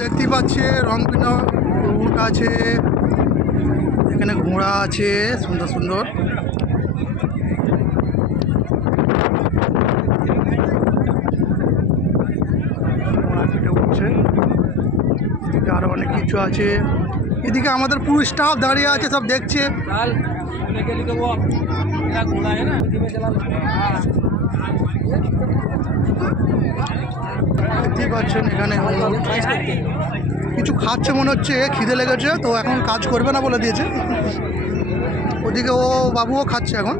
দেখতে পাচ্ছে রংপিনা উট আছে, এখানে ঘোড়া আছে সুন্দর সুন্দর। উঠছে, এদিকে আরো অনেক কিছু আছে। এদিকে আমাদের পুরো স্টাফ দাঁড়িয়ে আছে, সব দেখছে। দেখতেই পাচ্ছেন এখানে কিছু খাচ্ছে, মনে হচ্ছে খিদে লেগেছে তো এখন কাজ করবে না বলে দিয়েছে। ওদিকে ও বাবুও খাচ্ছে, এখন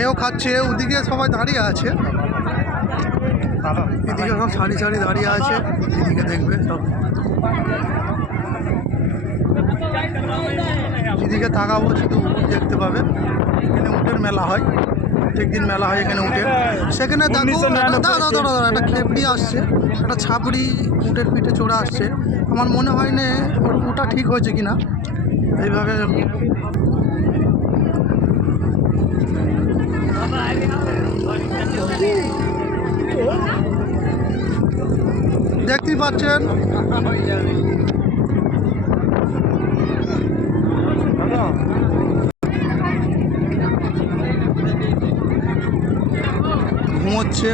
এও খাচ্ছে। ওদিকে সবাই দাঁড়িয়ে আছে, এদিকে সব সারি সারি দাঁড়িয়ে আছে। এদিকে দেখবে সব, যেদিকে তাকাবো শুধু উট দেখতে পাবে। এখানে উটের মেলা হয়, প্রত্যেকদিন মেলা হয় এখানে উঠে। সেখানে দেখো দাঁড়া একটা খেপড়ি আসছে, একটা ছাপড়ি উটের পিঠে চড়ে আসছে। আমার মনে হয় না ওটা ঠিক হয়েছে কিনা। এইভাবে দেখতেই পাচ্ছেন ঘুমোচ্ছে।